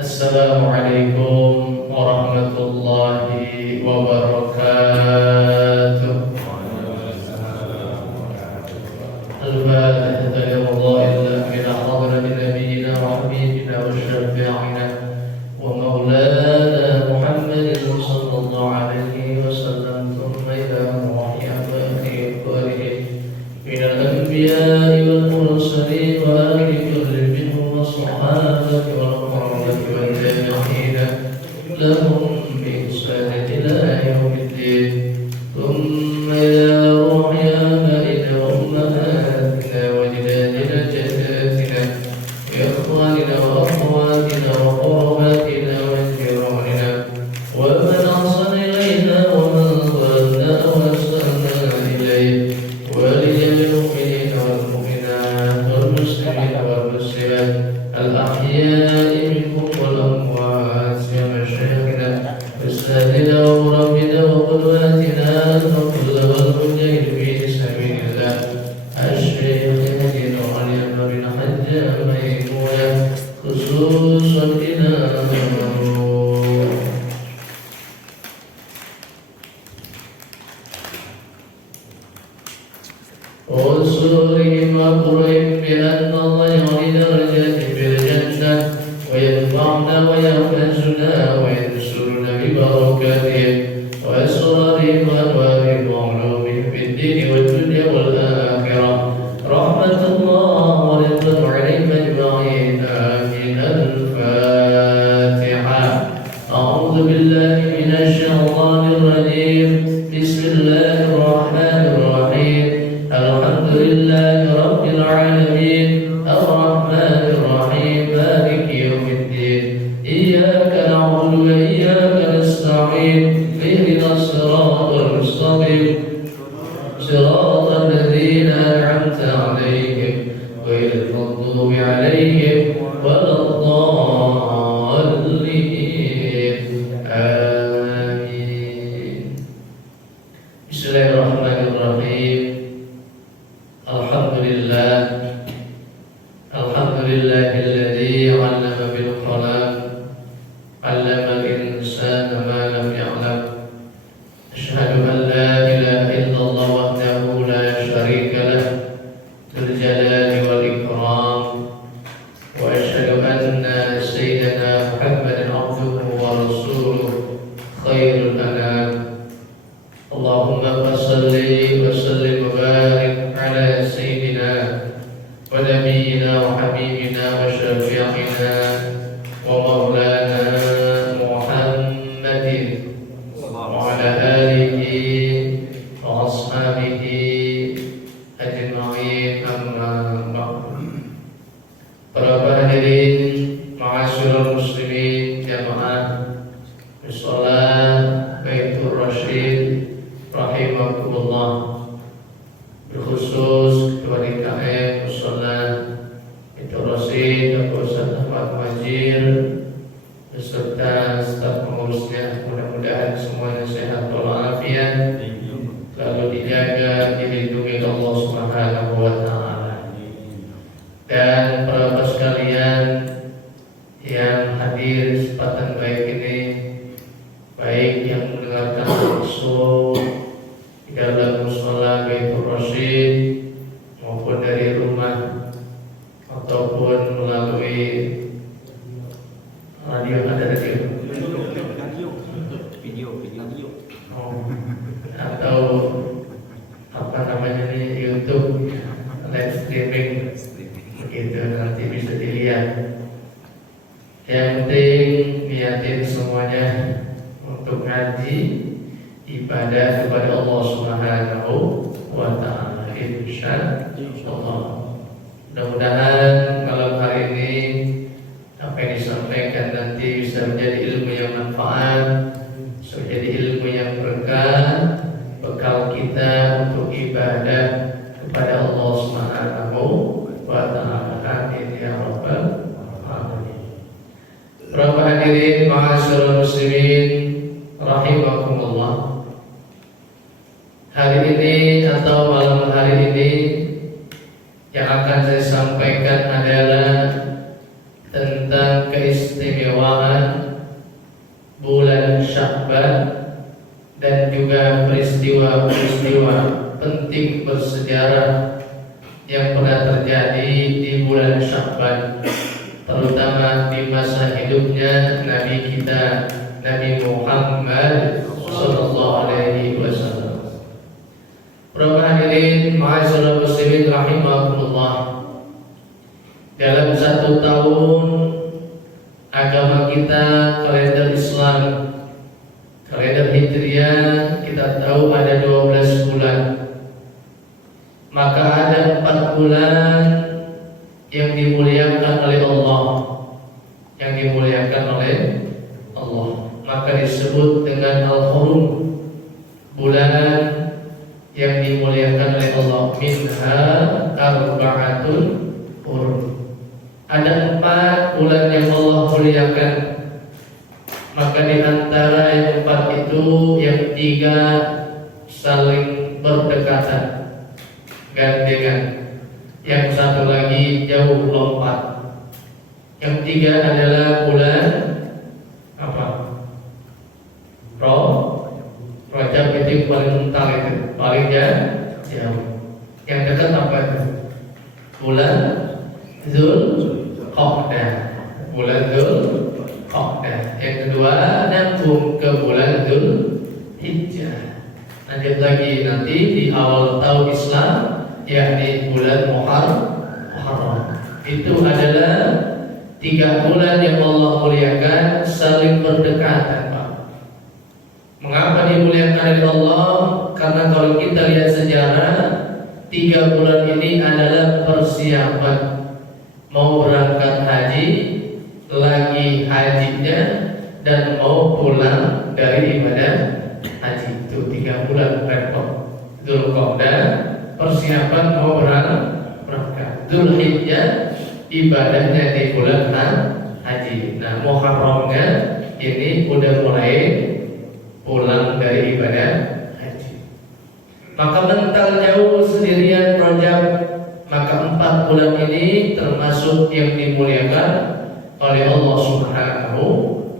Assalamualaikum warahmatullahi wabarakatuh. Al-Fatihah ya Allah illa ila hadratin nabiyyina wa habibina wa syafi'ina wa maulana Muhammadin sallallahu alaihi wasallam thumma ila ruhi akhir min al-anbiya'i wal mursalin wa ali kulli minhum wa sahabati wal لهم بإحسان إلى يوم الدين ثم إلى روح آبائنا وأمهاتنا وجدادنا جداتنا وإخواننا وأخواتنا وقرباتنا وجيراننا ومن أحسن إلينا ومن ظلمنا وأسألنا إليه ولجميع المؤمنين والمؤمنات والمسلمين والمسلمات الأحياء منهم والأموات أستاذنا وربنا وقدواتنا الفضل والمجاهد في سبيل الله الشيخ يزيد علي بن حجة ميمونة خصوصا إلى وصولهم وقرهم بأن الله يعلي درجات في الجنة ويرفعنا ويغفزنا وينصرنا ببركاتهم وأسرارهم وأنوارهم وعلومهم في الدين والدنيا والآخرة رحمة الله ورضوان عليهم أجمعين آمين. الفاتحة. أعوذ بالله من الشيطان الرجيم. بسم الله الرحمن الرحيم. الحمد لله رب العالمين الرحمن الرحيم مالك يوم الدين إياك نعبد وإياك نستعين اهدنا الصراط المستقيم صراط الذين أنعمت عليهم غير المغضوب عليهم ولا الضالين آمين. Bismillahirrahmanirrahim. Alhamdulillah. Alhamdulillahilladzi 'allama bil qalam 'allama al-insana ma lam ya'lam. Asyhadu an la ilaha illallah wahdahu la syarika lah dzul jalali wal ikram wa asyhadu anna sayyidana Muhammadan 'abduhu wa rasuluhu khairul anam. Allahumma shalli wa sallim wa barik ala sayyidina wa nabiyyina wa habibina wa syafi'ina wa maulana Muhammadin wa ala alihi wa ashabihi ajma'in amma ba'd. Para hadirin ma'asyiral muslimin jamaah mushola Baitur Rasyid rahimakumullah, berkhusus ketua DKM mushola Baitur Rasyid Dr. Ustaz Ahmad Majir beserta staf pengurusnya, mudah-mudahan semuanya sehat walafiat, lalu dijaga, dilindungi Allah Subhanahu wa taala. Dan para bapak sekalian yang hadir kesempatan baik ini, baik yang mendengarkan langsung di dalam mushola Baitur Rasyid maupun dari rumah ataupun melalui radio, ada radio atau apa namanya nih, YouTube live streaming begitu, nanti bisa dilihat. Yang penting niatin semuanya untuk ngaji ibadah kepada Allah Subhanahu wa taala, insyaallah. Mudah-mudahan malam hari ini apa yang disampaikan nanti bisa menjadi ilmu yang manfaat, bisa menjadi ilmu yang berkah, bekal kita untuk ibadah kepada Allah Subhanahu wa taala. Amin ya rabbal alamin. Para hadirin ma'asyiral muslimin rahimakumullah. Hari ini atau malam hari ini yang akan saya sampaikan adalah tentang keistimewaan bulan Sya'ban dan juga peristiwa-peristiwa penting bersejarah yang pernah terjadi di bulan Sya'ban, terutama di masa hidupnya Nabi kita Nabi Muhammad sallallahu alaihi wasallam. Para hadirin ma'asyiral muslimin rahimakumullah. Dalam 1 tahun agama kita, kalender Islam, kalender Hijriah, kita tahu ada 12 bulan. Maka ada 4 bulan yang dimuliakan oleh Allah, yang dimuliakan oleh Allah, maka disebut dengan Al-Hurum, bulan yang dimuliakan oleh Allah. Minha arba'atun hurum. Ada 4 bulan yang Allah muliakan. Maka di antara yang 4 itu, yang 3 saling berdekatan, gandengan. Yang 1 lagi jauh lompat. Yang 3 adalah bulan apa? Rajab itu paling mental, itu paling jauh. Yang dekat apa itu? Bulan Zulqa'dah. Bulan Zulqa'dah. Yang kedua nyambung ke bulan Dzulhijjah. Lanjut lagi nanti di awal tahun Islam, yakni bulan Muharram. Itu adalah 3 bulan yang Allah muliakan, saling berdekatan. Mengapa dimuliakan oleh Allah? Karena kalau kita lihat sejarah, 3 bulan ini adalah persiapan mau berangkat haji, lagi hajinya, dan mau pulang dari ibadah haji. Itu 3 bulan repot. Dzulqa'dah persiapan mau berangkat. Dzulhijjah ibadahnya di bulan haji. Nah, Muharramnya ini udah mulai pulang dari ibadah haji. Maka mental jauh sendirian Rajab. Maka 4 bulan ini termasuk yang dimuliakan oleh Allah Subhanahu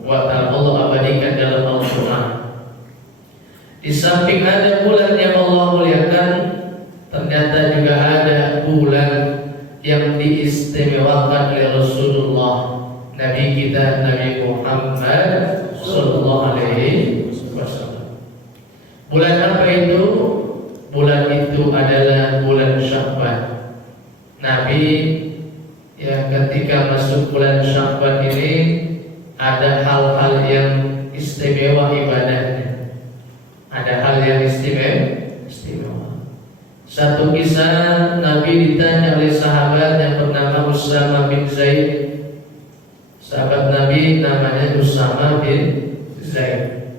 wa ta'ala. Allah abadikan dalam Al-Quran. Di samping ada bulan yang Allah muliakan, ternyata juga ada bulan yang diistimewakan oleh Rasulullah, Nabi kita Nabi Muhammad sallallahu alaihi wasallam. Bulan apa itu? Bulan itu adalah bulan Sya'ban. Nabi ketika masuk bulan Sya'ban ini ada hal-hal yang istimewa ibadahnya. Ada hal yang istimewa. Satu kisah, Nabi ditanya oleh sahabat yang bernama Usama bin Zaid. Sahabat Nabi namanya Usama bin Zaid.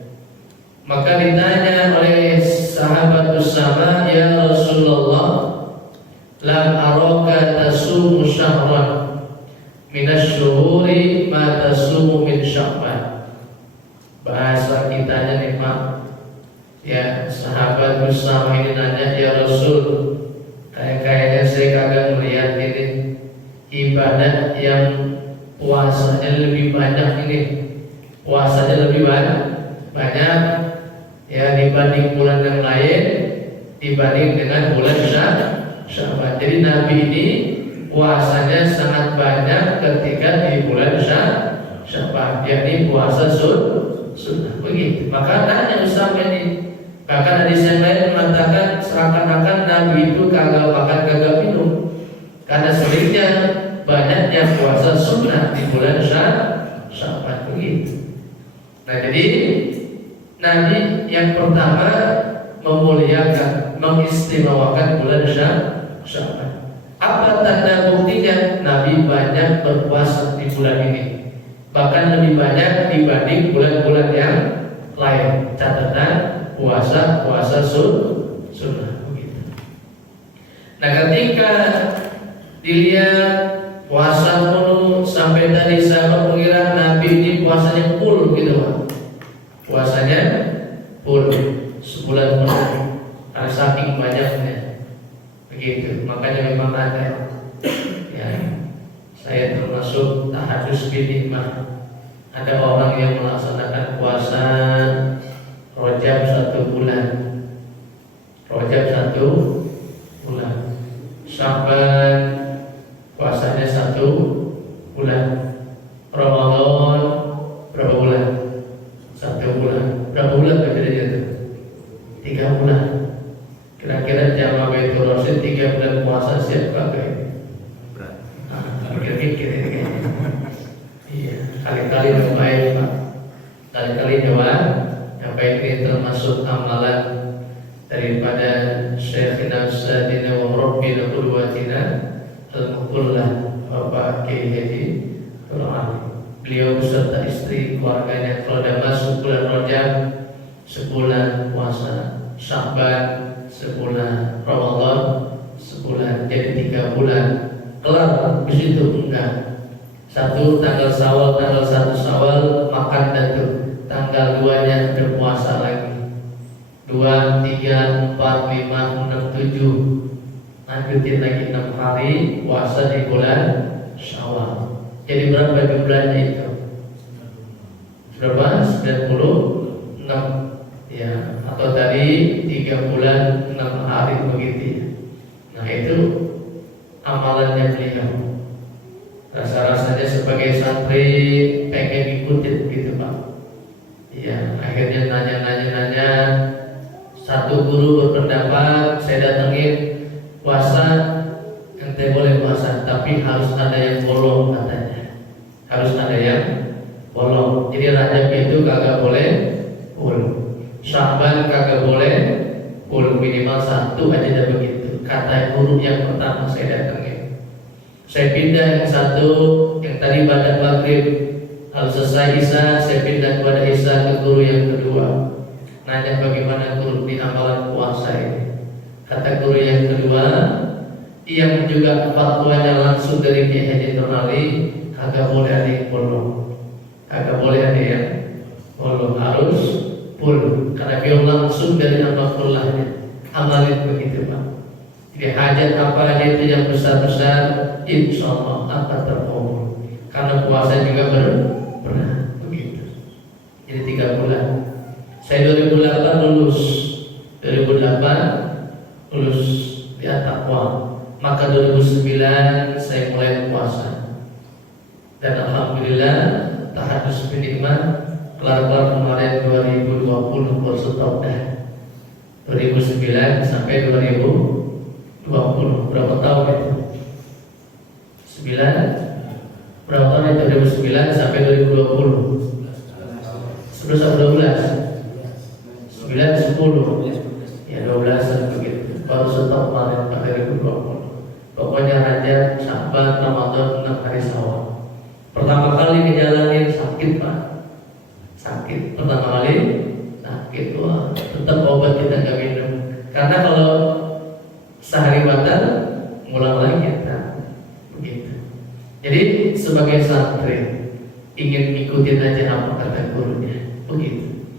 Maka ditanya oleh sahabat Usama, "Ya Rasulullah, lam araka tasumu syahran minasyuhuri ma tasumu min Sya'ban." Bahasa kitanya nih Pak, ya sahabat Usama ini nanya, "Ya Rasul, kayaknya saya kagak melihat ini ibadah yang puasanya lebih banyak ini, puasanya lebih banyak ya dibanding bulan yang lain, dibanding dengan bulan Sya'ban." Jadi Nabi ini puasanya sangat banyak ketika di bulan Sya'ban, yakni puasa sunnah. Begitu. Maka nanya Usama ini. Bahkan hadis yang lain mengatakan seakan-akan Nabi itu kagak makan kagak minum, karena seringnya banyaknya puasa sunnah di bulan Sya'ban. Begitu. Nah, jadi Nabi yang pertama memuliakan, mengistimewakan bulan Sya'ban. Apa tanda buktinya? Nabi banyak berpuasa di bulan ini, bahkan lebih banyak dibanding bulan-bulan yang lain. Catatan puasa sunnah begitu. Nah, ketika dilihat puasa penuh sampai tadi sahabat mengira Nabi ini puasanya full gitu Pak. Puasanya full sebulan penuh karena saking banyaknya begitu. Makanya memang ada ya, saya termasuk tahadus binikmah. Ada orang yang melaksanakan puasa Rajab 1 bulan, Rajab 1 bulan, Sya'ban puasanya 1 bulan, Ramadan berapa bulan? 1 bulan. Berapa bulan bedanya itu? 3 bulan. Kira-kira jamaah Baitul Rasyid 3 bulan puasa siap pakai? Pikir-pikir ini kayaknya. Iya, kali-kali baik Pak. Kali-kali doa yang baik ini termasuk amalan daripada Syekhina Ustadzina wa Rabbina Qudwatina Al-Muqullah Bapak Kiai Haji Tuhan. Beliau beserta istri keluarganya kalau sudah masuk bulan Rajab sebulan puasa, Sya'ban sebulan, Ramadan sebulan, jadi 3 bulan. Kelar di situ enggak. 1 tanggal Syawal, tanggal 1 Syawal makan datu. Tanggal 2-nya berpuasa lagi. 2, 3, 4, 5, 6, 7. Lanjutin lagi 6 hari puasa di bulan Syawal. Jadi berapa jumlahnya itu? Berapa? 96 ya, atau tadi 3 bulan 6 hari begitu ya. Nah itu amalannya beliau. Rasa-rasanya sebagai santri pengen ikutin gitu Pak. Ya akhirnya nanya. Satu guru berpendapat saya datengin puasa, ente boleh puasa tapi harus ada yang bolong katanya. Harus ada yang bolong. Jadi Rajab itu kagak boleh full, Sya'ban kagak boleh full, minimal 1 aja dah begitu. Kata guru yang pertama saya datengin. Saya pindah yang 1 yang tadi pada maghrib, harus selesai Isya saya pindah kepada Isya ke guru yang kedua. Nanya bagaimana guru di amalan puasa ini. Kata guru yang kedua, yang juga fatwanya langsung dari Kiai Haji Tonali, kagak boleh ada yang bolong, kagak boleh ada yang bolong, harus full karena beliau langsung dari amalullahnya. Amalin begitu Pak. Jadi hajat apa aja itu yang besar-besar insya Allah akan terkabul karena puasa juga berat begitu. Jadi 3 bulan. Saya 2008 lulus, 2008 lulus di At-Taqwa. Maka 2009 saya mulai puasa. Dan alhamdulillah tahadus binikmah kelar-kelar kemarin 2020 baru stop dah. 2009 sampai 2020 berapa tahun itu? 9 berapa tahun itu? 2009 sampai 2020 11 atau 12? 9, 10 ya 12 begitu. Baru stop kemarin 2020. Pokoknya Rajab, Sya'ban, Ramadan 6 hari Syawal. Pertama kali ngejalanin sakit Pak. Sakit pertama kali sakit, wah tetap obat kita nggak minum. Karena kalau sehari batal ngulang lagi ya, begitu. Jadi sebagai santri ingin ikutin aja apa kata gurunya, begitu.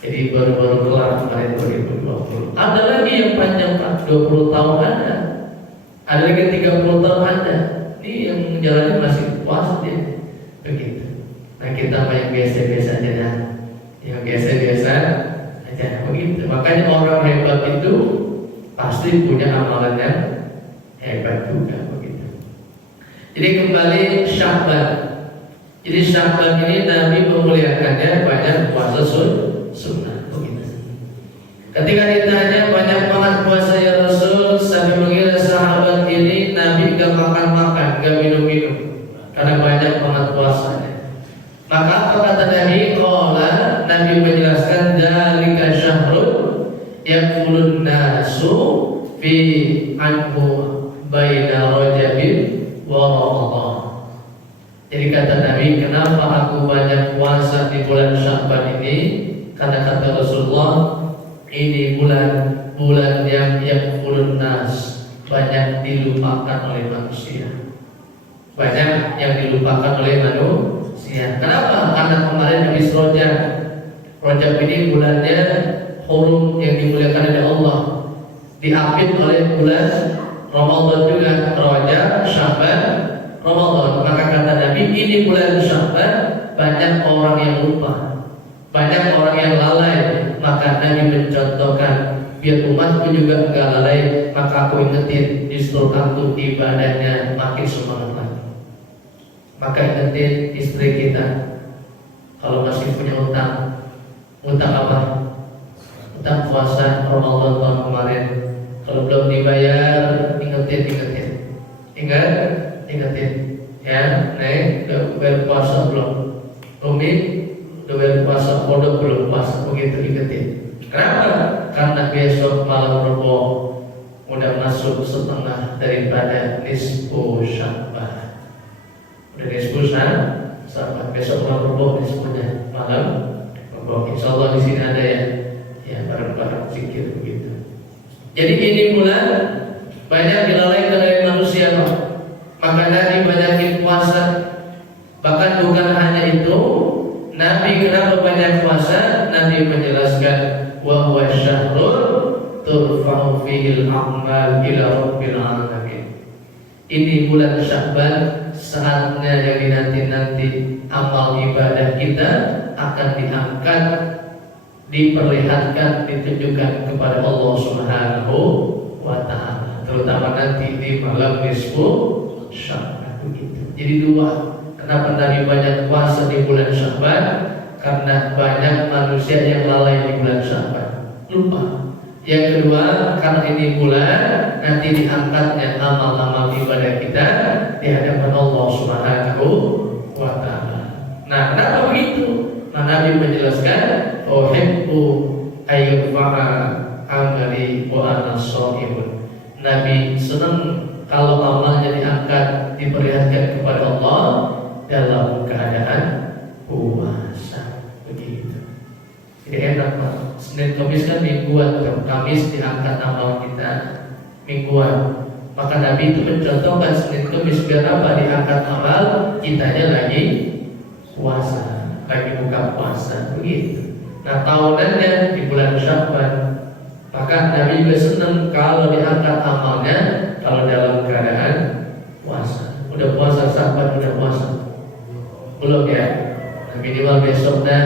Jadi baru-baru kelar kemarin 2020. Ada lagi yang panjang Pak, 20 tahun ada lagi 30 tahun ada. Ini yang menjalani masih puasa dia, begitu. Nah kita mah yang biasa-biasa aja dah, yang biasa-biasa aja, begitu. Makanya orang hebat itu pasti punya amalan yang hebat juga, begitu. Jadi kembali Sya'ban. Jadi Sya'ban ini Nabi memuliakannya banyak puasa sunnah, begitu. Ketika ditanya banyak banget puasa ya Rasul, sampai mengira sahabat ini Nabi gak makan-makan, gak minum-minum, karena banyak banget puasanya. Maka apa kata Nabi? Qala, Nabi menjelaskan dzalika syahrun yaqulun nasu fi anhu baina Rajabin wa Ramadan. Jadi kata Nabi, kenapa aku banyak puasa di bulan Sya'ban ini? Karena kata Rasulullah, ini bulan yang yaqulun nas, banyak dilupakan oleh manusia. Banyak yang dilupakan oleh manusia. Kenapa? Karena kemarin habis Rajab. Rajab ini bulannya hurum yang dimuliakan oleh Allah. Diapit oleh bulan Ramadan juga, Rajab, Sya'ban, Ramadan. Maka kata Nabi, ini bulan Sya'ban, banyak orang yang lupa, banyak orang yang lalai. Maka Nabi mencontohkan, biar umatku juga enggak lalai, maka aku ingetin, justru aku ibadahnya makin semangat lagi. Maka ingetin istri kita, kalau masih punya utang apa? Utang puasa Ramadan tahun kemarin, kalau belum dibayar, ingetin ya, udah bayar puasa belum? Umi, udah bayar puasa, bodoh belum puasa, begitu ingetin. Kenapa? Karena besok malam Rebo udah masuk setengah daripada nisfu Sya'ban. Udah nisfu Sya'ban, besok malam Rebo nisfunya malam Rebo. Insyaallah di sini ada ya barang-barang zikir begitu. Jadi ini bulan banyak dilalaikan oleh manusia, Pak. Maka Nabi banyakin puasa. Bahkan bukan hanya itu, Nabi kenapa banyak puasa? Nabi menjelaskan, wa huwa syahrun turfa'u fihil a'mal ila rabbil alamin. Ini bulan Sya'ban, saatnya yang dinanti-nanti amal ibadah kita akan diangkat, diperlihatkan, ditunjukkan kepada Allah Subhanahu wa ta'ala, terutama nanti di malam nisfu Sya'ban begitu. Jadi dua, kenapa Nabi banyak puasa di bulan Sya'ban? Karena banyak manusia yang lalai di bulan Sya'ban, lupa. Yang kedua, karena ini bulan nanti diangkatnya amal-amal ibadah kita di hadapan Allah Subhanahu wa ta'ala. Nah, kenapa begitu? Nah, Nabi menjelaskan, uhibbu ayyurfa'a amali wa ana sha'imun. Nabi senang kalau amalnya diangkat, diperlihatkan kepada Allah dalam keadaan puasa begitu. Jadi enak, Pak. Senin Kamis kan mingguan, Kamis diangkat amal kita mingguan. Maka Nabi itu mencontohkan Senin Kamis biar apa? Diangkat amal kitanya lagi puasa, lagi buka puasa begitu. Nah, tahunannya di bulan Sya'ban. Maka Nabi juga senang kalau diangkat amalnya kalau dalam keadaan puasa. Udah puasa Sya'ban, udah puasa belum ya? Nah, minimal besoknya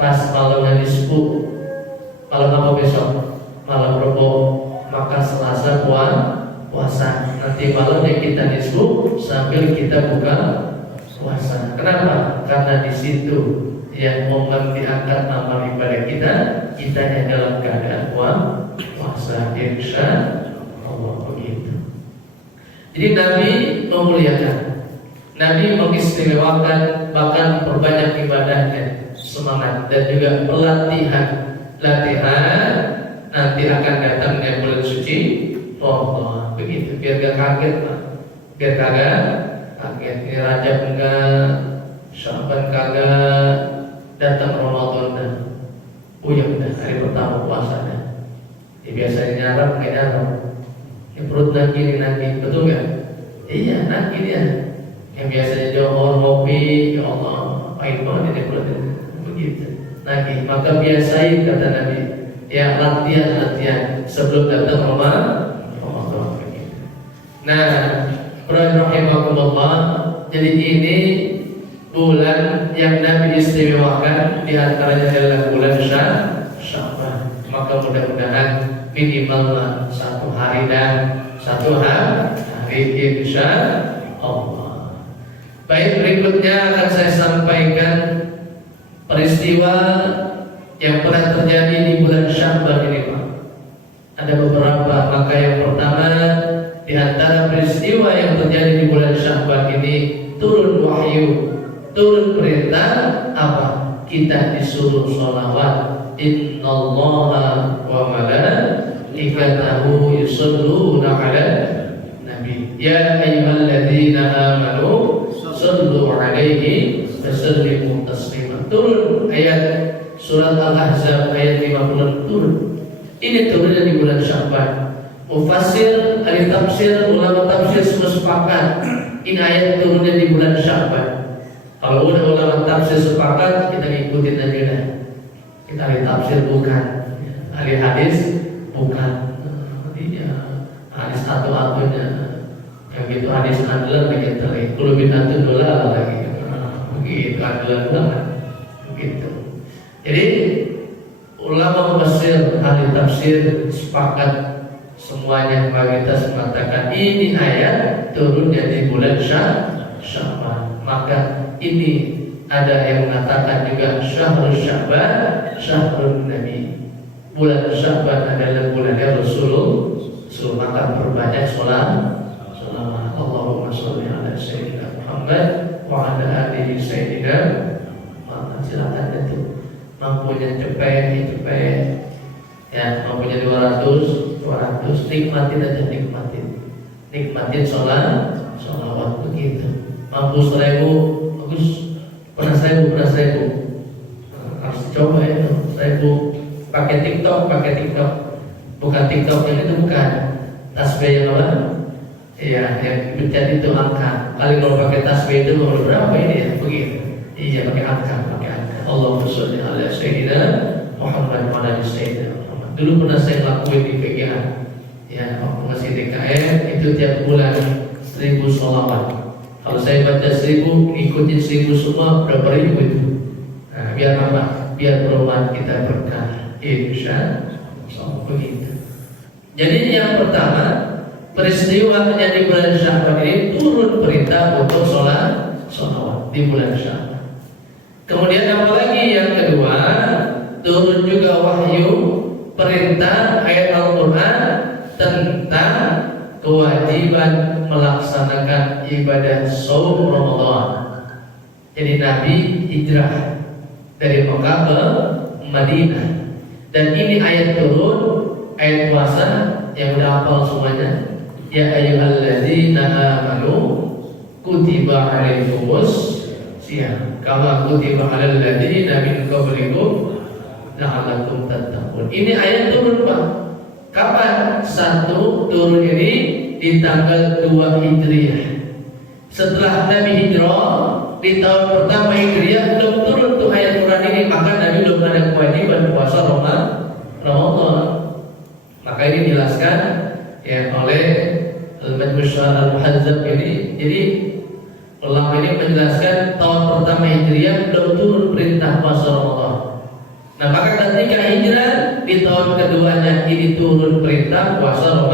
pas malam nisfu. Malam apa besok? Malam Rebo. Maka Selasa puasa. Nanti malamnya kita nisfu sambil kita buka puasa. Kenapa? Karena di situ yang momen diangkat amal ibadah kitanya dalam keadaan puasa, insya Allah begitu. Jadi Nabi memuliakan, Nabi mengistimewakan, bahkan perbanyak ibadahnya, semangat dan juga pelatihan nanti akan datangnya bulan suci Ramadan begitu. Biar gak kaget, Pak. Biar kagak kaget. Ini Rajab enggak, Sya'ban kagak, datang Ramadan dan udah hari pertama puasanya. Ya, biasanya nyarap nggak nyarap. Ya, perut nagih, betul nggak? Iya, nagih dia. Yang biasanya johor, ngopi, ya Allah, pahit banget ini perut ini. Begitu. Nagih. Maka biasain kata Nabi. Ya, latihan sebelum datang Ramadan. Nah, rahimahumullah. Jadi ini bulan yang Nabi istimewakan, di antaranya adalah bulan Sya'ban. Maka mudah-mudahan minimal satu hari insya Allah. Baik, berikutnya akan saya sampaikan peristiwa yang pernah terjadi di bulan Sya'ban ini, Pak. Ada beberapa. Maka yang pertama, di antara peristiwa yang terjadi di bulan Sya'ban ini, turun wahyu, turun perintah apa? Kita disuruh sholawat. Innallaha wa malaikatahu yusholluna 'alan nabi. Ya ayyuhalladzina amanu shollu 'alaihi wa sallimu taslima. Turun ayat surat Al-Ahzab ayat 50 turun. Ini turunnya di bulan Sya'ban. Mufassir, ahli tafsir, ulama tafsir semua sepakat ini ayat turunnya di bulan Sya'ban. Kalau udah ulama tafsir sepakat, kita ngikutin aja dah. Kita ahli tafsir bukan, ahli hadis bukan. Iya, hadis atau-atunya yang begitu hadis andalan bikin terik, kalau binatun dolar lagi, begitu andalan banget, begitu. Jadi ulama mufassir, ahli tafsir sepakat semuanya mayoritas mengatakan ini ayat turunnya di bulan Sya'ban. Maka ini ada yang mengatakan juga syahrul Sya'ban, syahrul Nabi. Bulan Sya'ban adalah bulannya Rasulullah. Maka perbanyak sholawat. Allahumma sholli ala sayyidina Muhammad wa ala alihi sayyidina Muhammad. Silakan itu. Mampunya cepet, ya mampunya 200, nikmatin aja, nikmatin sholawat begitu. Mampu 1000, bagus, pernah 1000, harus coba itu 1000. Pakai TikTok, bukan TikTok yang itu, bukan tasbih yang apa? Iya, yang mencari itu angka. Kali kalau pakai tasbih itu berapa ini ya? Begitu. Iya, pakai angka. Allahumma sholli ala sayyidina Muhammad wa ala sayyidina Muhammad. Dulu pernah saya lakuin di PGH. Ya, waktu masih DKM itu tiap bulan 1000 sholawat. Kalau saya baca 1000, ikutin 1000 semua, berapa ribu itu? Nah, biar apa? Biar rumah kita berkah. Insya Allah begitu. Jadi yang pertama, peristiwa yang di bulan Sya'ban ini turun perintah untuk sholawat di bulan Sya'ban. Kemudian apalagi yang kedua, turun juga wahyu perintah ayat Al-Quran tentang kewajiban melaksanakan ibadah shaum Ramadan. Jadi Nabi hijrah dari Mekah ke Madinah, dan ini ayat turun, ayat puasa yang udah hafal semuanya. Ya ayyuhalladzina amanu kutiba alaikumus siyam kama kutiba alal ladzina min qablikum la'allakum tattaqun. Ini ayat turun, Pak. Kapan? Satu, turun ini di tanggal 2 Hijriah. Setelah Nabi hijrah di tahun pertama Hijriah belum turun tuh ayat Quran ini, maka Nabi belum ada kewajiban puasa Ramadan. Maka ini dijelaskan ya oleh Al-Majmu'ah Al-Muhazzab ini. Jadi ulama ini menjelaskan tahun pertama Hijriah belum turun perintah puasa Ramadan. Nah, maka ketika hijrah di tahun keduanya ini turun perintah puasa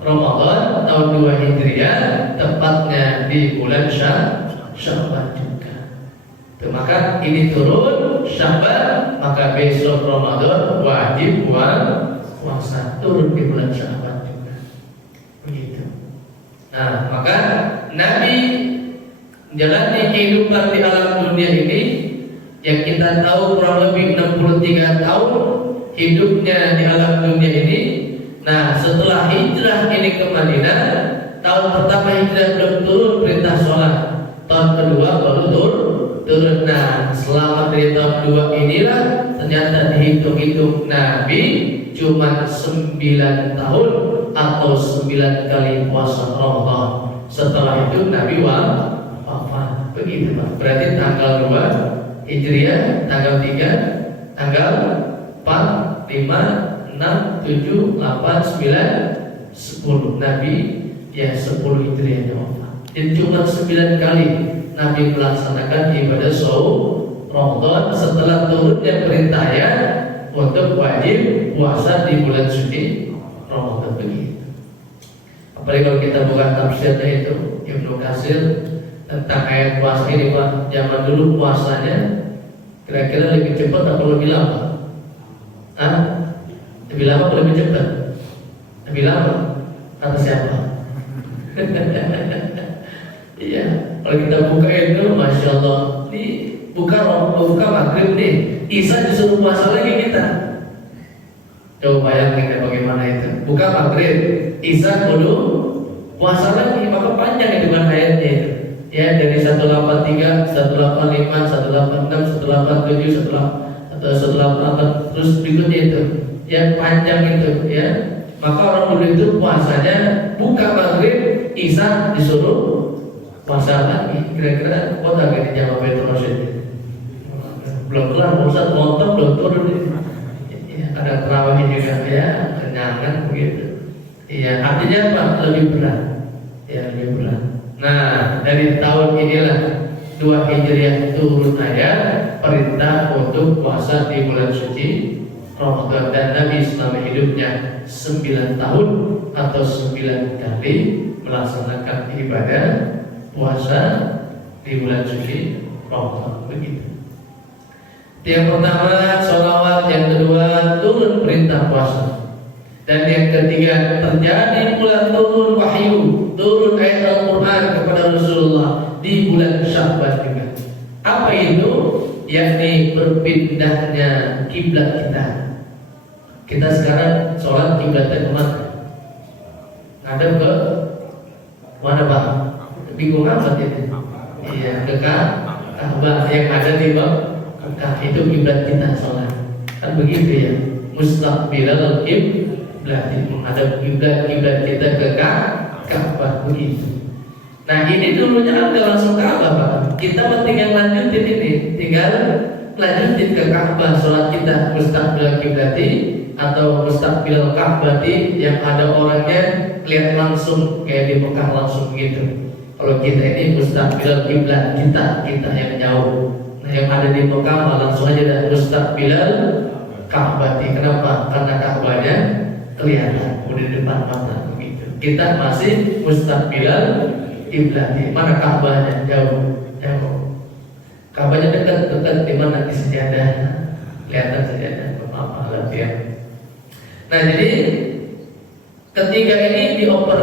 Ramadan tahun 2 Hijriah, tepatnya di bulan Sya'ban juga. Tuh, maka ini turun Sya'ban, maka besok Ramadan wajib puasa, turun di bulan Sya'ban juga. Begitu. Nah, maka Nabi menjalani kehidupan di alam dunia ini yang kita tahu kurang lebih 63 tahun hidupnya di alam dunia ini. Nah, setelah hijrah ini ke Madinah, tahun pertama hijrah belum turun perintah sholat, tahun kedua baru turun. Nah, selama dari tahun 2 inilah ternyata dihitung-hitung Nabi cuma 9 tahun atau 9 kali puasa Ramadan. Setelah itu Nabi wafat. Begitu, Pak. Berarti tanggal 2 Hijriah, tanggal 3, tanggal 4, 5, 6, 7, 8, 9, 10 Nabi ya 10 Hijriahnya wafat. Jadi cuma 9 kali Nabi melaksanakan ibadah shaum Ramadan setelah turunnya perintahnya untuk wajib puasa di bulan suci Ramadan. Begitu. Apalagi kalau kita buka tafsirnya itu Ibnu Katsir tentang ayat puasa ini, Pak. Zaman dulu puasanya kira-kira lebih cepat atau lebih lama? Lebih lama atau lebih cepat? Lebih lama. Kata siapa? Iya. Kalau kita buka itu, masya Allah, nih buka maghrib nih, Isya disuruh puasa lagi kita. Coba bayangin bagaimana itu. Buka maghrib, Isya kudu puasa lagi, maka panjang itu kan ayatnya itu. Ya, dari 183, 185, 186, 187, 188 terus berikutnya itu. Yang panjang itu ya. Maka orang dulu itu puasanya buka maghrib, Isya disuruh puasa lagi. Kira-kira kota gak dijawab terus itu. Belum kelar, Ustaz nonton belum turun itu. Ya, ada terawih juga ya, kenyangan begitu. Iya, artinya apa? Lebih berat. ya di bulan. Nah, dari tahun inilah 2 Hijriah turun ayat perintah untuk puasa di bulan suci Ramadan, dan Nabi selama hidupnya 9 tahun atau 9 kali melaksanakan ibadah puasa di bulan suci Ramadan. Begitu. Yang pertama sholawat, yang kedua turun perintah puasa, dan yang ketiga terjadi pula turun wahyu, turun ayat Al-Quran kepada Rasulullah di bulan Sya'ban juga. Apa itu? Yakni berpindahnya kiblat kita. Kita sekarang sholat kiblatnya kemana? Ngadep ke mana Pak? Bingung apa itu? Iya, ke Ka'bah yang ada di Mekah. Itu kiblat kita sholat. Kan begitu ya. Mustaqbilal kiblat, menghadap kiblat kita ke Ka'bah, begitu. Nah, ini dulunya ada langsung Ka'bah Pak. Kita tinggal lanjutin ini, tinggal lanjutin ke Ka'bah sholat kita mustaqbilal kiblati atau mustaqbil Ka'bati, yang ada orangnya lihat langsung kayak di Mekah langsung begitu. Kalau kita ini mustaqbil kiblat kita yang jauh. Nah, yang ada di Mekah langsung aja dan mustaqbil Ka'bati. Kenapa? Karena Ka'bahnya kelihatan udah di depan mata begitu. Kita masih mustaqbil kiblati. Mana Ka'bahnya? Jauh. Ka'bahnya dekat di mana? Di sejadah. Kelihatan sejadah. Apa latihan. Nah, jadi ketiga ini dioper,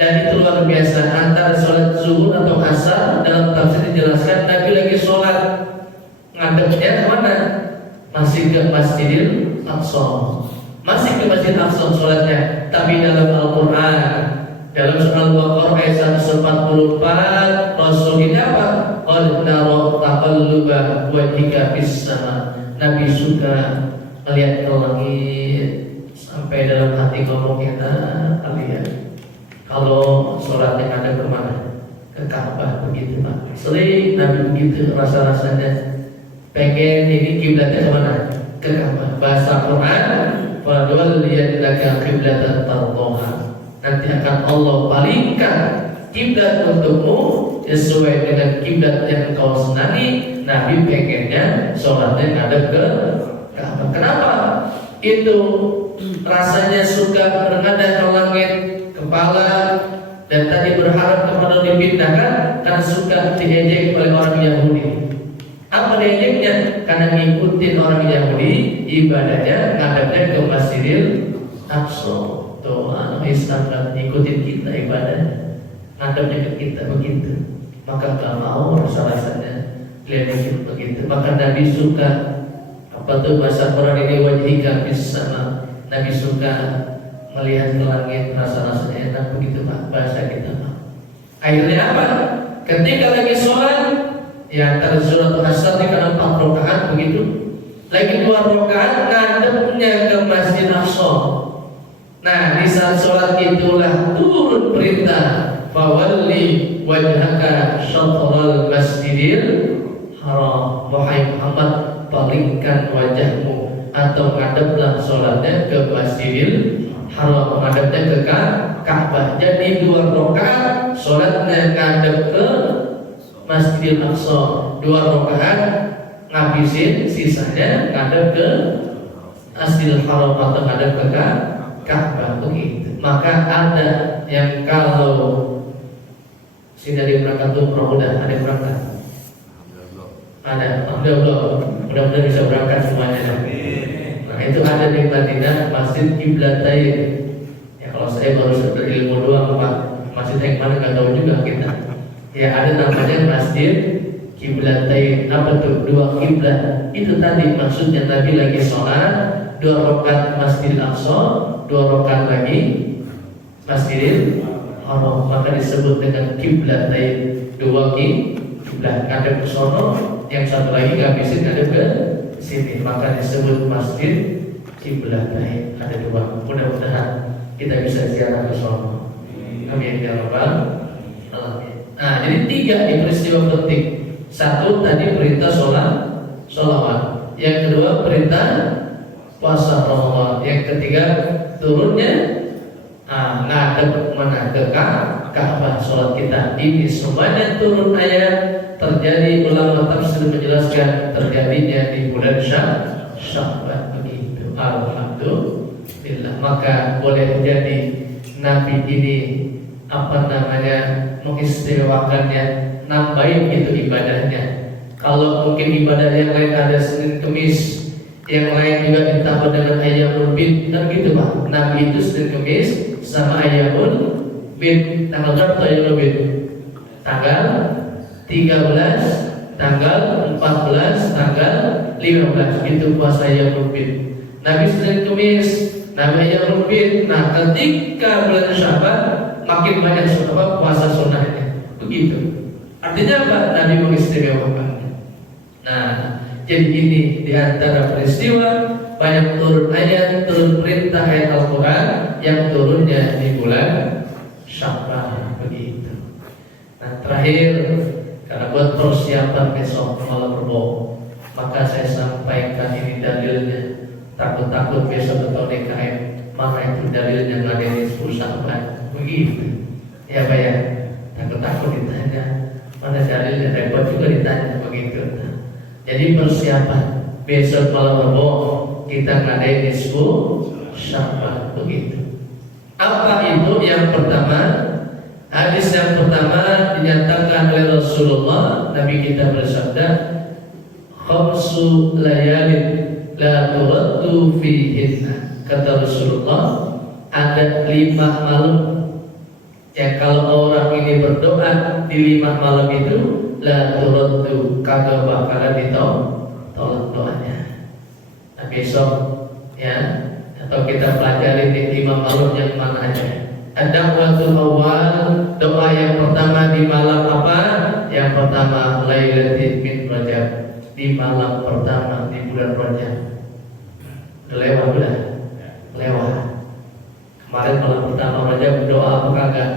dan itu luar biasa. Antara sholat zuhur atau asar, dalam tafsir dijelaskan Nabi lagi sholat ngadepnya kemana? Masih ke Masjidil Aqsa, masih ke Masjidil Aqsa sholatnya. Tapi dalam Al-Quran, dalam surah Al-Baqarah ayat 144, Rasul ini apa? Qad nara taqalluba wajhika fis sama. Nabi suka melihat ke langit, sampai dalam hati ngomong kita kalian kalau sholatnya ada kemana? Ke Ka'bah, begitu Pak. Sering Nabi begitu rasa-rasanya pengen ini kiblatnya kemana? Ke Ka'bah. Bahasa Quran, fadwal liyadlaka kiblatan tardoha. Nanti akan Allah palingkan kiblat untukmu sesuai dengan kiblat yang kau senangi. Nabi pengennya sholatnya ngadep ke Ka'bah. Kenapa? Itu rasanya suka menghadap ke langit kepala, dan tadi berharap kepada dipindahkan karena suka diejek oleh orang Yahudi. Apa diejeknya? Karena ngikutin orang Yahudi ibadahnya ngadepnya ke Masjidil Aqsa. Tuh anak Islam kan ngikutin kita ibadahnya, ngadepnya ke kita begitu. Maka gak mau rasa-rasanya lihat begitu. Maka Nabi suka apa tuh bahasa Quran ini, wajhika fis sama. Nabi suka melihat ke langit, rasa-rasanya enak begitu Pak, bahasa kita Pak. Akhirnya apa? Ketika lagi sholat, ya antara surat asar di kana 4 rakaat begitu, lagi 2 rakaat ngadepnya ke Masjid Aqsa. Nah, di saat sholat itulah turun perintah, fawalli wajhaka syatral masjidil haram. Wahai Muhammad, palingkan wajahmu atau ngadeplah sholatnya ke Masjidil Haram, ngadepnya ke Ka'bah. Jadi 2 rakaat sholatnya ngadep ke Masjidil Aqsa, 2 rakaat ngabisin, sisanya ngadep ke Masjidil Haram atau ngadep ke Ka'bah begitu. Maka ada yang kalau sini ada berangkat umroh, udah ada berangkat. Ada, mudah-mudahan bisa berangkat semuanya. Nah, itu ada di Madinah Masjid Qiblatain. Ya kalau saya baru berilmu doang Pak, masjid yang mana nggak tahu juga kita. Ya ada namanya Masjid Qiblatain. Apa tuh? 2 kiblat. Itu tadi maksudnya Nabi lagi sholat 2 rakaat Masjidil Aqsa, 2 rakaat lagi Masjidil Haram. Maka disebut dengan Qiblatain. 2 kiblat, ada ke sono, yang satu lagi ngabisin ada ke sini, maka disebut Masjid Qiblatain. Ada 2. Mudah-mudahan kita bisa ziarah ke sono. Amin ya rabbal alamin. Nah, jadi 3 peristiwa penting. 1 tadi perintah sholawat. Yang kedua perintah puasa Ramadan. Yang ketiga turunnya ngadep mana ke Ka'bah. Ka'bah sholat kita. Ini semuanya turun ayat. Terjadi, ulama tafsir menjelaskan terjadinya di bulan Sya'ban. Begitu. Alhamdulillah. Maka boleh jadi Nabi ini mengistimewakannya, nambahin itu ibadahnya. Kalau mungkin ibadah yang lain ada Senin Kemis, yang lain juga ditambah dengan Ayyamul Bid, kan gitu Pak. Nabi itu Senin Kemis sama Ayyamul Bid. Tanggal berapa Ayyamul Bid? Tanggal 13, tanggal 14, tanggal 15. Itu puasa Ayyamul Bid. Nabi Senin Kemis, Nabi Ayyamul Bid. Nah, ketika bulan Sya'ban makin banyak puasa sunnahnya. Begitu. Artinya apa? Nabi mengistimewakan. Nah, jadi ini diantara peristiwa banyak turun ayat, turun perintah ayat Al-Quran yang turunnya di bulan Sya'ban. Begitu. Nah, terakhir, karena buat persiapan besok malam Rebo, maka saya sampaikan ini dalilnya. Takut-takut besok atau DKM, mana itu dalilnya ngadain 10 Sya'ban. Begitu. Ya Pak ya. Takut-takut ditanya, mana dalilnya, repot juga ditanya. Begitu. Jadi persiapan besok malam Rebo kita ngadain 10 Sya'ban. Begitu. Apa itu? Yang pertama, hadis yang pertama dinyatakan oleh Rasulullah. Nabi kita bersabda, khamsu layalin la turaddu fihinna. Kata Rasulullah, ada 5 malam ya kalau orang ini berdoa di 5 malam itu la turaddu, kagak bakalan ditolak doanya. Nah besok ya, atau kita pelajari di 5 malam yang mana aja. Ada waktu awal, doa yang pertama di malam apa? Yang pertama Lailatul min Rajab, di malam pertama di bulan Rajab. Udah lewat. Kemarin malam pertama Rajab doa apa kagak?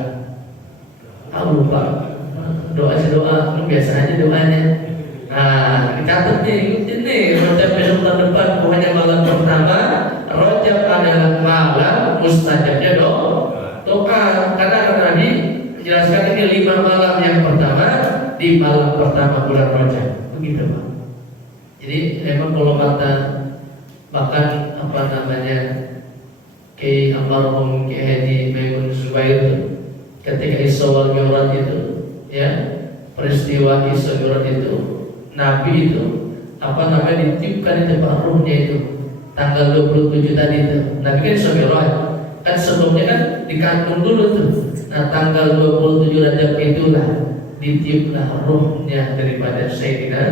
Lupa. Doa lu biasa aja doanya. Nah, dicatat nih, ini Rajab besok tahun depan pokoknya malam pertama Rajab adalah malam mustajabnya doa. Karena Nabi menjelaskan ini 5 malam yang pertama di malam pertama bulan Rajab. Begitu Pak. Jadi memang kalau kata bahkan Kiai almarhum Kiai Haji Maimun Zubair ketika Isra wal Mi'raj itu ya, peristiwa Isra Mi'raj itu Nabi itu ditiupkan itu Pak ruhnya itu tanggal 27 tadi itu. Nabi kan Isra Mi'raj kan sebelumnya kan dikandung dulu tuh. Nah tanggal 27 Rajab itulah ditiuplah ruhnya daripada Sayyidina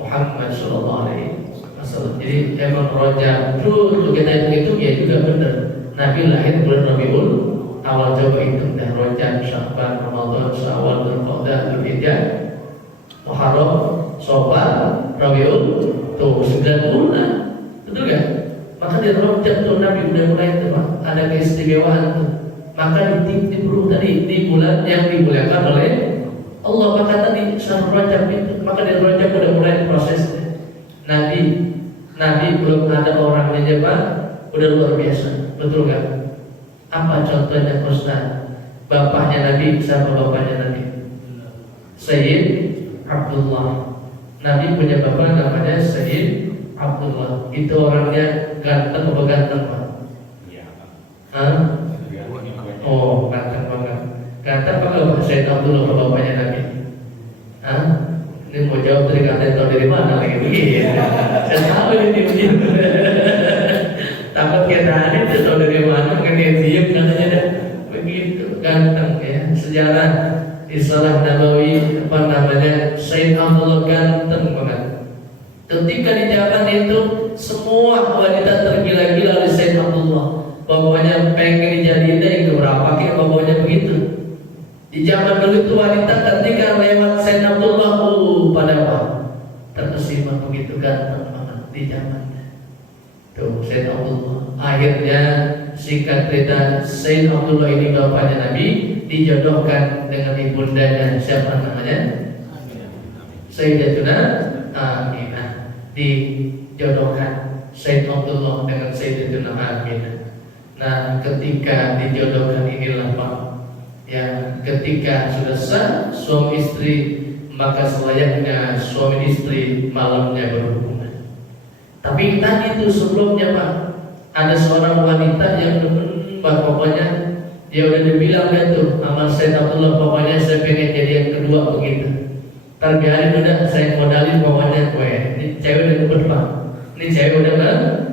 Muhammad sallallahu alaihi wasallam. Jadi emang Rajab terus kita itu ya juga benar. Nabi lahir bulan Rabiul Awal. Coba hitung dah, Rajab, Sya'ban, Ramadan, Syawal, Dzulqa'dah, Dzulhijjah, Muharram, Syawal, Rabiul, tuh 9 bulan. Betul kan? Maka di Rajab tuh Nabi udah mulai itu Pak, ada keistimewaan tuh. Maka ditiup tadi di bulan yang dimuliakan oleh Allah. Maka tadi syahrul Rajab itu, maka di Rajab udah mulai prosesnya. Nabi belum ada orangnya aja Pak, udah luar biasa. Betul kan? Apa contohnya Ustaz? Bapaknya Nabi, siapa bapaknya Nabi? Sayyid Abdullah. Nabi punya bapak namanya Sayyid Abdullah. Itu orangnya ganteng apa ganteng Pak? Oh, ganteng banget. Ganteng apa enggak Sayyid Abdullah bapaknya Nabi? Ini mau jawab dari kata tahu dari mana lagi begini? Saya tahu ini begini. Takut kita itu tahu dari mana? Kan dia diem katanya dah. Begitu ganteng ya. Sejarah istilah Nabawi Sayyid Abdullah ganteng banget. Ketika di zaman itu semua wanita tergila-gila oleh Sayyid Abdullah. Bapaknya pengen dijadiin dari keberapa kayak bapaknya begitu. Di zaman dulu itu wanita ketika lewat Sayyid Abdullah pada terkesima begitu ganteng banget di zamannya. Tuh Sayyid Abdullah. Akhirnya singkat cerita Sayyid Abdullah ini bapaknya Nabi dijodohkan dengan ibundanya siapa namanya? Sayyidatuna Aminah. Dijodohkan Sayyid Abdullah dengan Sayyidatuna Aminah. Nah ketika dijodohkan inilah Pak, Ya, ketika sudah sah suami istri, maka selayaknya suami istri malamnya berhubungan. Tapi tadi itu sebelumnya Pak, ada seorang wanita yang pokoknya dia udah dibilang kan tuh sama Said Abdullah, pokoknya saya pengen jadi yang kedua begitu. Terbiarin udah saya modalin pokoknya gue. Ini cewek udah ngebet Pak. Ini cewek udah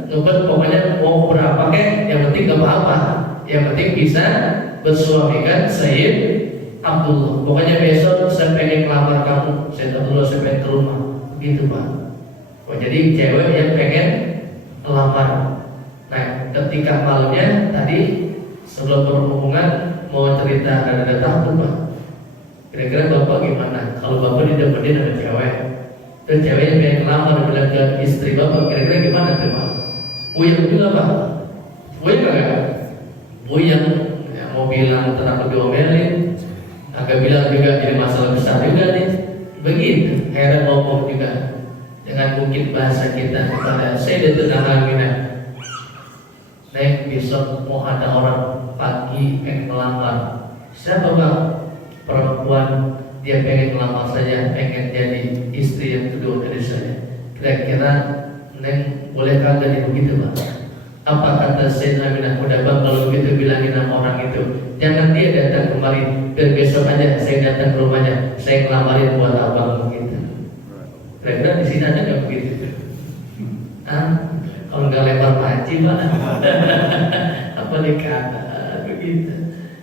ngebet pokoknya mau berapa kek, yang penting gak apa-apa. Yang penting bisa bersuamikan Said Abdullah. Pokoknya besok saya pengen melamar kamu Said Abdullah, saya pengen ke rumah. Begitu Pak. Oh, jadi cewek yang pengen melamar. Nah, ketika malamnya tadi sebelum berhubungan mau cerita ada takut Pak. Kira-kira Bapak gimana? Kalau Bapak didapetin sama cewek, terus ceweknya pengen melamar bilang ke istri Bapak, kira-kira gimana tuh Pak? Puyeng juga Pak. Puyeng gak? Puyeng. Ya, mau bilang tenang diomelin, agak bilang juga ini masalah besar juga nih. Begitu. Heran ngomong juga dengan mungkin bahasa kita kepada saya dan tenang. Neng besok mau ada orang pagi pengen melamar. Siapa Bang? Perempuan, dia pengen melamar saya, pengen jadi istri yang kedua dari saya. Kira-kira Neng boleh kagak begitu Bang? Apa kata Sayyidina Aminah? Udah Bang, kalau begitu bilangin sama orang itu, jangan dia datang kemari, biar besok aja saya datang ke rumahnya, saya ngelamarin buat abang begitu. Kira-kira di sini ada nggak begitu? Kalau nggak lempar panci Pak, apa dikata begitu.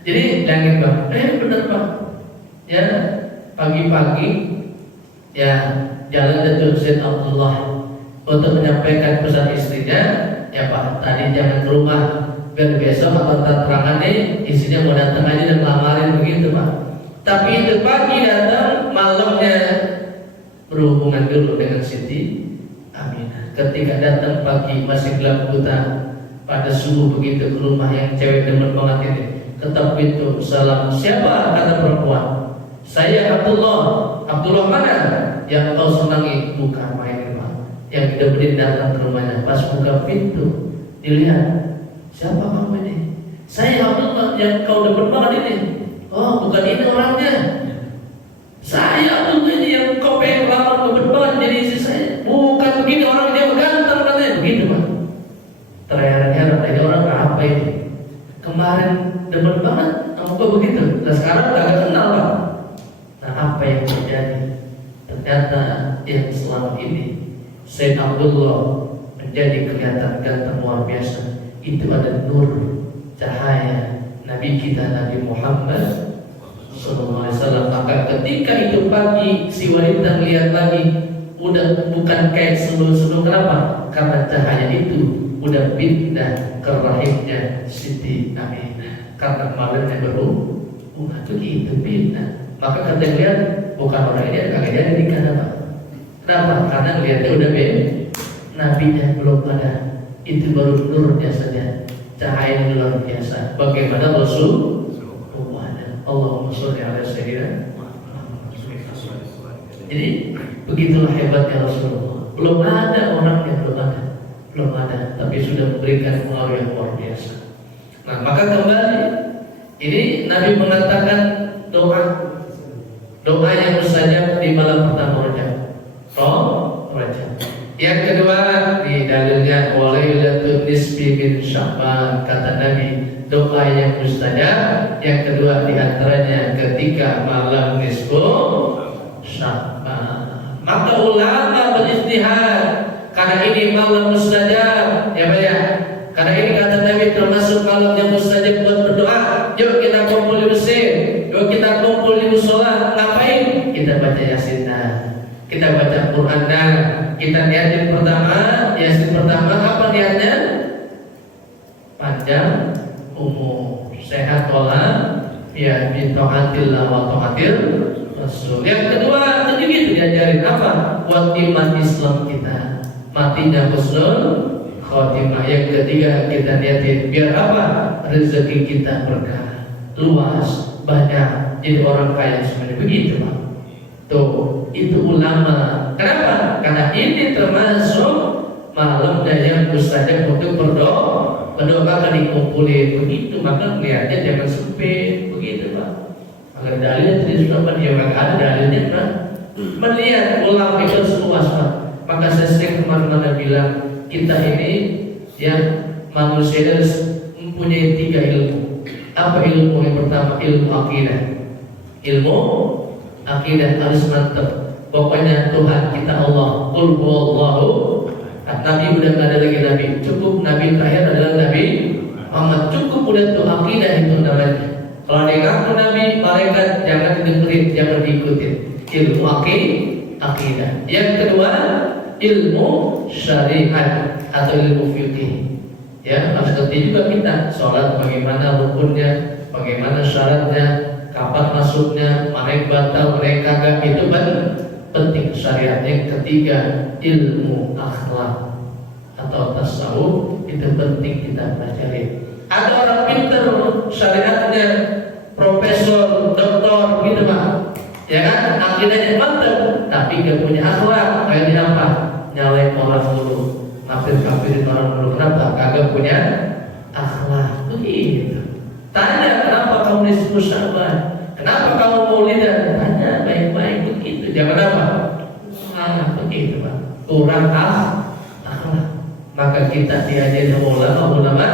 Jadi jangan Bang, benar Pak. Ya pagi-pagi ya jalan Datuk Said Abdullah untuk menyampaikan pesan istrinya. Ya Pak, tadi jangan ke rumah, biar besok atau terangan nih istrinya mau datang aja dan lamarin begitu Pak. Tapi itu pagi datang, malamnya berhubungan dulu dengan Siti Aminah. Ketika datang pagi masih gelap buta, pada subuh begitu ke rumah yang cewek demen banget ini, ketok pintu, salam. Siapa? Kata perempuan. Saya Abdullah. Abdullah mana? Yang kau senangi. Bukan main Pak. Yang didapetin datang ke rumahnya. Pas buka pintu, dilihat, siapa kamu ini? Saya Abdullah yang kau demen banget ini. Oh, bukan ini orangnya. Saya Abdullah ini yang kau pengen lamar demen banget jadi istri saya. Bukan begini orang, dia ganteng katanya. Begitu Pak. Terheran-heran, ini orang apa ini? Kemarin demen banget sama gua begitu. Nah sekarang kagak kenal Pak. Nah apa yang terjadi? Ternyata yang selama ini Said Abdullah menjadi kelihatan ganteng luar biasa. Itu ada nur, cahaya Nabi kita Nabi Muhammad SAW. Maka ketika itu pagi si wanita melihat lagi, udah bukan kayak sebelum-sebelum. Kenapa? Karena cahaya itu udah pindah ke rahimnya Siti Aminah. Karena kemarinnya berhubungan begitu pindah. Maka kata lihat bukan orang ini kagak jadi nikah Pak. Kenapa? Karena lihatnya udah nabinya belum ada. Itu baru nurnya saja, cahaya yang luar biasa. Bagaimana Rasul? Allahumma sholli ala sayyidina. Jadi begitulah hebatnya Rasulullah. Belum ada orang yang belum ada, tapi sudah memberikan pengaruh yang luar biasa. Nah, maka kembali ini Nabi mengatakan doa yang mustajab di malam pertama Rajab. Yang kedua di dalilnya walailatul nisfi min Sya'ban, kata Nabi doa yang mustajab. Yang kedua diantaranya ketika malam nisfu Sya'ban. Maka ulama beristihad karena ini malam mustajab, ya Pak ya. Karena ini kata Nabi termasuk malam yang mustajab buat berdoa. Yuk kita kumpul di masjid, yuk kita kumpul di musola. Ngapain? Kita baca Yasin, kita baca Quran. Kita niatin pertama, Yasin pertama apa niatnya? Panjang umur, sehat wala ya bi taatillah wa taatil Rasul. Yang kedua tadi gitu diajarin apa? Buat iman Islam kita, matinya husnul khotimah. Yang ketiga kita niatin biar apa? Rezeki kita berkah, luas, banyak, jadi orang kaya semuanya. Begitu Pak. Tuh, itu ulama. Kenapa? Karena ini termasuk malam yang mustajab untuk berdoa. Berdoa kan dikumpulin begitu, maka melihatnya jangan sempit begitu Pak. Bukan dalilnya tidak sudah dia nggak ada dalilnya kan? Melihat ulama itu seluas Pak. Maka saya sering kemana-mana bilang kita ini ya manusia harus mempunyai 3 ilmu. Apa ilmu yang pertama? Ilmu akidah. Ilmu akidah harus mantap. Pokoknya Tuhan kita Allah. Qul huwallahu. Nabi udah nggak ada lagi nabi. Cukup nabi terakhir adalah Nabi Muhammad. Cukup udah tuh akidah itu namanya. Kalau ada yang ngaku nabi, malaikat jangan didengerin, jangan diikutin. Ilmu akidah. Yang kedua, ilmu syariat atau ilmu fikih. Ya, harus ngerti juga kita sholat bagaimana rukunnya, bagaimana syaratnya, kapan masuknya, mana yang batal, mana yang kagak, itu penting syariat. Yang ketiga, ilmu akhlak atau tasawuf, itu penting kita pelajari. Ada orang pinter syariatnya, profesor, doktor, gitu Pak. Ya kan, akidahnya mantap, tapi gak punya akhlak. Kayak apa? Nyalain orang dulu, kafir-kafirin orang dulu. Kenapa? Kagak punya akhlak. Begitu. Tanya kenapa kamu disebut sahabat? Kenapa kamu maulidan? Tanya baik-baik begitu. Jangan apa? Begitu Pak. Kurang akhlak. Maka kita diajari ulama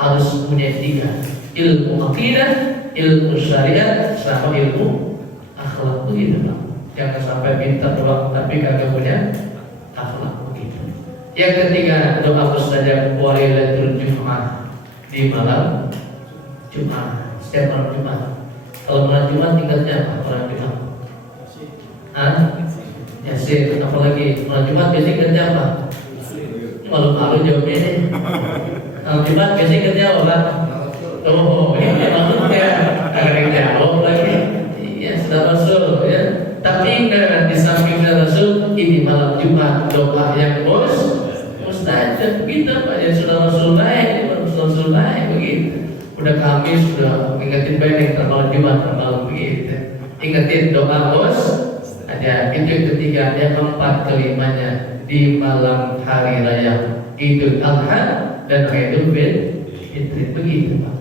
harus punya 3: ilmu akidah, ilmu syariat, sama ilmu akhlak. Begitu Pak. Jangan sampai pintar doang tapi kagak punya akhlak. Begitu. Yang ketiga, doa mustajab walilatul Jumat, di malam Jumat, setiap malam Jumat. Kalau malam Jumat ingatnya apa? Malam Jumat? Yasin. Apalagi malam Jumat biasanya ingatnya apa? Malu-malu jawabnya ini. Malam Jumat biasanya ingatnya apa? Ini maksudnya agak yang jawab lagi. Iya, sudah Rasul ya. Tapi ingat di samping Rasul, ini malam Jumat doa yang mustajab. Begitu Pak, yang sudah Rasul baik, Rasul baik begitu. Udah Kamis sudah ingetin baik malam Jumat malam begitu. Ingetin doa ada. Itu yang ketiga. Yang keempat, kelimanya di malam hari raya Idul Adha dan Idul Fitri. Begitu Pak.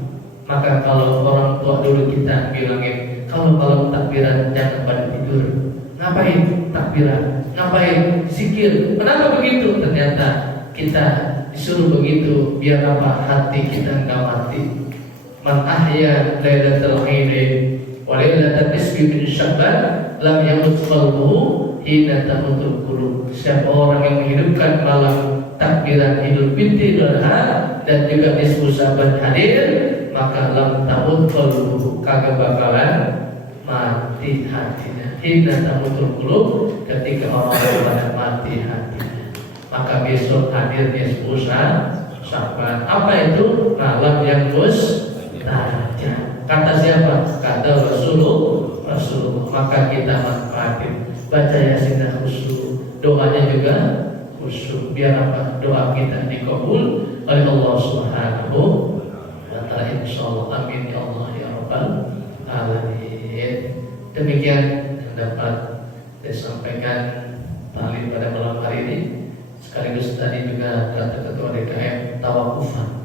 Maka kalau orang tua dulu kita bilangin, kalau malam takbiran jangan pada tidur. Ngapain takbiran? Ngapain zikir? Kenapa begitu? Ternyata kita disuruh begitu biar apa? Hati kita enggak mati. Man ahya lailatul aidi wa lailatul nisfi min Sya'ban lam yamut qalbuhu hina tamutul qulub. Siapa orang yang menghidupkan malam takbiran Idul Fitri dan juga nisfu Sya'ban hadir, maka lam tamut qalbuhu, kagak bakalan mati hatinya. Hina tamutul qulub, ketika orang pada mati hatinya. Maka besok hadir nisfu Sya'ban. Apa itu? Malam yang mustajab. Kata siapa? Kata Rasulullah. Maka kita manfaatin. Baca Yasin dan khusyuk. Doanya juga khusyuk. Biar apa? Doa kita dikabul oleh Allah Subhanahu wa ta'ala, insyaallah. Amin ya Allah ya rabbal alamin. Demikian yang dapat saya sampaikan tali pada malam hari ini. Sekaligus tadi juga kata ketua DKM tawakufan,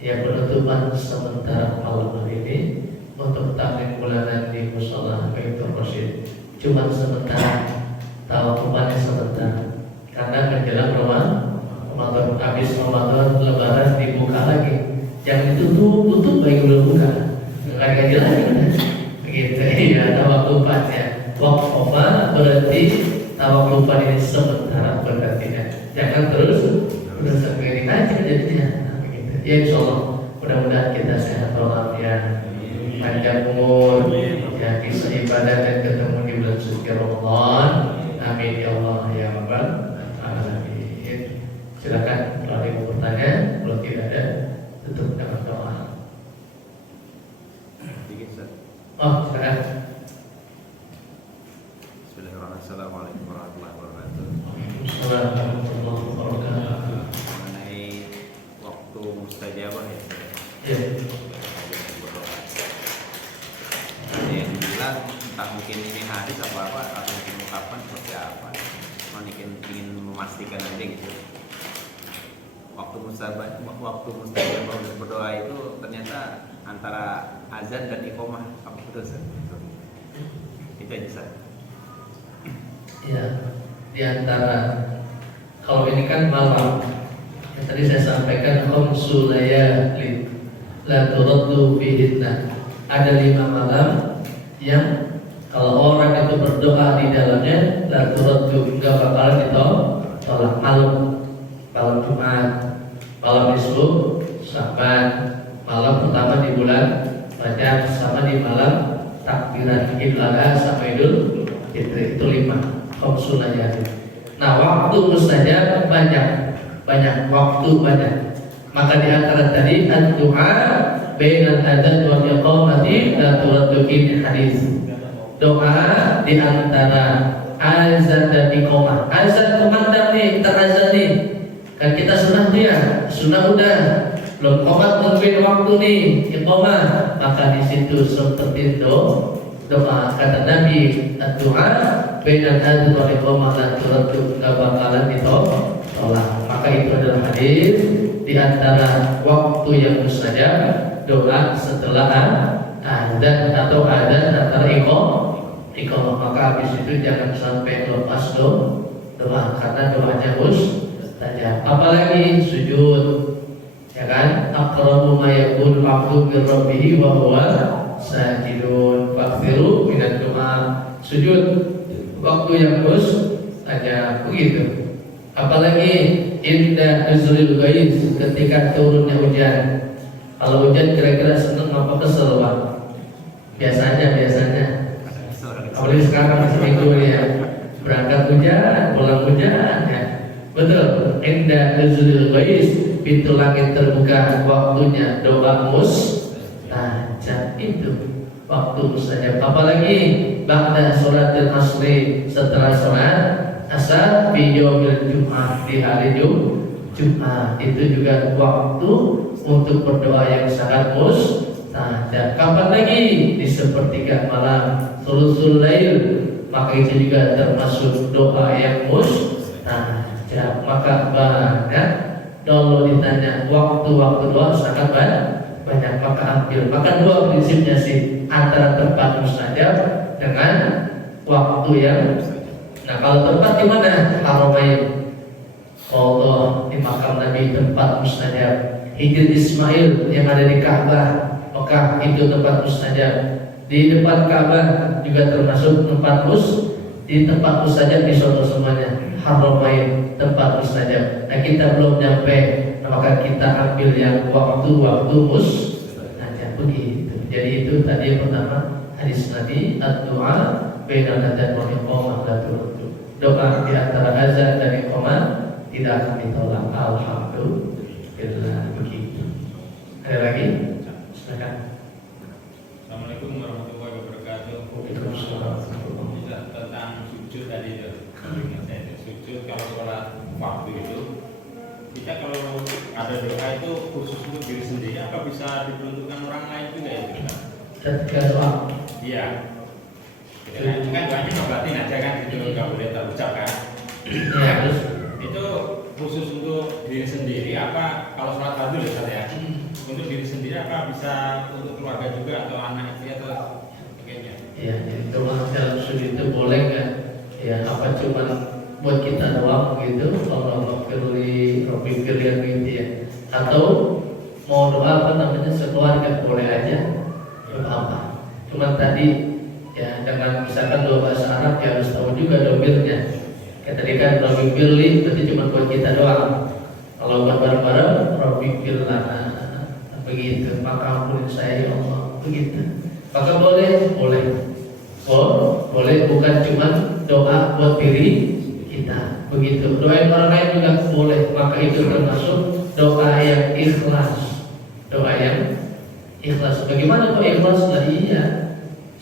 ya penutupan sementara malam hari ini untuk taklim bulanan di Mushola Baitur Rasyid. Cuma sementara, tawakufannya sementara, karena menjelang Ramadan, habis Ramadan Lebaran dibuka lagi. Jangan tutup baik belum buka, nggak gaji lagi begitu. Iya, tawakufannya waqfah berarti tawakufan ini sementara berarti ya. Jangan terus begini aja jadinya. Ya insyaallah, mudah-mudahan kita sehat walafiat, panjang umur, ya bisa ibadah dan ketemu di bulan suci Ramadan. Amin ya Allah ya rabbal alamin. Silakan kalau ada yang mau bertanya, kalau tidak ada tutup dengan doa. Oh, silakan. Bismillahirrahmanirrahim. Assalamualaikum warahmatullahi wabarakatuh. Assalamualaikum warahmatullahi wabarakatuh. Mengenai waktu mustajabah ya. Ya. Ada yang bilang entah mungkin ini hadis apa atau mungkin ungkapan seperti apa. Mungkin ingin memastikan aja gitu. Waktu mustajabah untuk berdoa itu ternyata antara azan dan iqamah. Apa betul Ustaz? Itu aja Ustaz. Ya, di antara kalau ini kan malam. Yang tadi saya sampaikan khamsu layalin la turaddu fihinna. Ada 5 malam yang kalau orang itu berdoa di dalamnya la turaddu, enggak bakalan ditolak. Malam Jumat, malam nisfu Sya'ban, malam pertama di bulan Rajab, sama di malam takbiran Idul Adha sama Idul Fitri. Itu 5 khamsu layalin. Nah, waktu mustajab banyak waktu banyak. Maka di antara tadi doa bainal adzan wal iqamati la turaddu fi hadis. Doa di antara azan dan iqamah. Azan kumandang nih, terazan nih. Kan kita sunnah dia, sunnah udah. Belum qomat mungkin waktu nih iqamah. Maka di situ seperti doa kata Nabi, doa bainal adzan wal iqamah la turaddu, enggak bakalan ditolak. Maka itu adalah hadis di antara waktu yang mustajab, doa setelah adzan atau adzan antara iqamah. Maka habis itu jangan sampai lepas doa karena doanya mustajab. Apalagi sujud, ya kan? Aqrabu ma yakunu al-'abdu min rabbih wa huwa sajidun. Fakthiru minad doa. Sujud waktu yang mustajab, begitu. Apalagi indah nuzulil ghaiz, ketika turunnya hujan. Kalau hujan kira-kira seneng apa kesel Pak? Biasanya. Apalagi sekarang seminggu ya, berangkat hujan, pulang hujan ya. Betul. Indah nuzulil ghaiz, pintu langit terbuka, waktunya doa mustajab. Itu waktu mustajab. Apalagi ba'da sholatil asri, setelah sholat asar fi yaumil Jumat, di hari Jumat. Itu juga waktu untuk berdoa yang sangat mustajab. Kapan lagi? Di sepertiga malam, thuluthul lail. Maka itu juga termasuk doa yang mustajab. Maka banyak. Kalau ditanya waktu-waktu doa sangat banyak, maka ambil. Maka 2 prinsipnya sih, antara tempat mustajab dengan waktu yang. Nah, kalau tempat di mana? Haramain. Allah di makam Nabi tempat mustajab. Hijr Ismail yang ada di Ka'bah, Mekah, itu tempat mustajab. Di depan Ka'bah juga termasuk tempat di tempat mustajab di sono semuanya. Haramain tempat mustajab. Nah, kita belum nyampe, nah, maka kita ambil yang waktu-waktu mustajab, begitu. Jadi itu tadi yang pertama, hadis Nabi, doa bainal adzan wal iqamah la turaddu. Doa di antara azan dan iqamah tidak akan ditolak. Alhamdulillah, begitu. Ada lagi? Silakan. Assalamualaikum warahmatullahi wabarakatuh. Waalaikumsalam. Tentang sujud tadi itu, sujud kalau sholat waktu itu, kita kalau ada doa itu khusus untuk diri sendiri, apa bisa diperuntukkan orang lain juga ya? Ketika doa, Iya. Kan doanya ngebatin aja kan, itu nggak boleh terucap kan. ya, terus Itu khusus untuk diri sendiri apa? Kalau sholat fardu ya, untuk diri sendiri apa bisa untuk keluarga juga atau anak istri atau sebagainya? ya, doa dalam sujud itu boleh nggak? Ya, apa cuman buat kita doang gitu? Allahumma firli, Rabbi firli, gitu ya. Atau mau doa apa namanya sekeluarga, boleh aja. Apa? Cuman tadi ya, dengan misalkan doa bahasa Arab ya harus tahu juga domirnya. Kayak tadi kan Rabbi firli berarti cuma buat kita doang. Kalau buat bareng-bareng Rabbi firlana, begitu. Maka ampunin saya ya Allah, begitu. Maka boleh, bukan cuma doa buat diri kita, begitu. Doain orang lain juga boleh. Maka itu termasuk doa yang ikhlas. Doa yang ikhlas. Bagaimana kok ikhlas? Lah iya.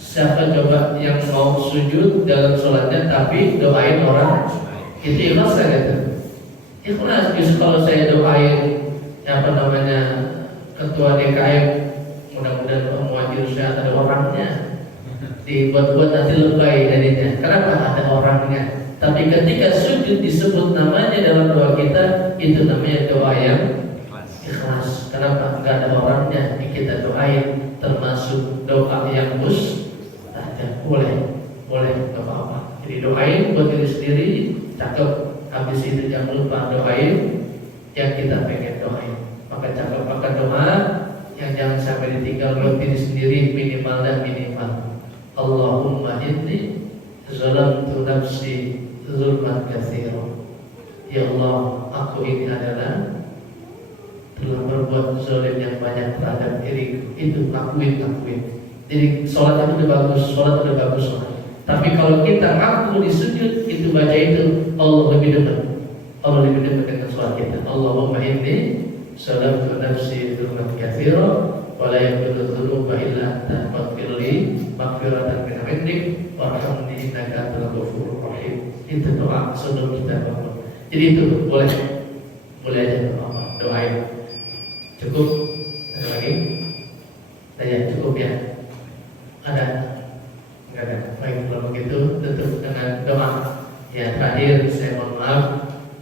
Siapa coba yang mau sujud dalam sholatnya tapi doain orang, itu ikhlas kan gitu? Ikhlas. Justru kalau saya doain apa namanya ketua DKM, mudah-mudahan muajir saya ada orangnya, dibuat-buat nanti lebay jadinya. Kenapa? Ada orangnya. Tapi ketika sujud disebut namanya dalam doa kita, itu namanya doa yang ikhlas. Kenapa? Enggak ada orangnya kita doain, termasuk doa yang mustajab. Boleh jangan lupa doain yang kita pengen doain. Maka cakap doa yang jangan sampai ditinggal buat diri sendiri, minimal dan minimal. Allahumma inni zalamtu nafsi zulman katsira. Ya Allah, aku ini adalah telah berbuat zalim yang banyak terhadap diriku. Itu akuin. Jadi sholat itu udah bagus, Tapi kalau kita ngaku di sujud, itu baca itu, Allah lebih dekat dengan sholat kita. Allahumma inni zalamtu nafsi zulman katsira wa la yaghfiru dzunuba illa anta faghfirli maghfiratan min 'indik warhamni innaka antal ghafurur rahim. Itu doa sebelum kita bangun. Jadi itu boleh aja doain. Cukup? Ada lagi? Saya cukup ya. Ada? Enggak ada. Baik, kalau begitu tutup dengan doa. Ya, terakhir saya mohon maaf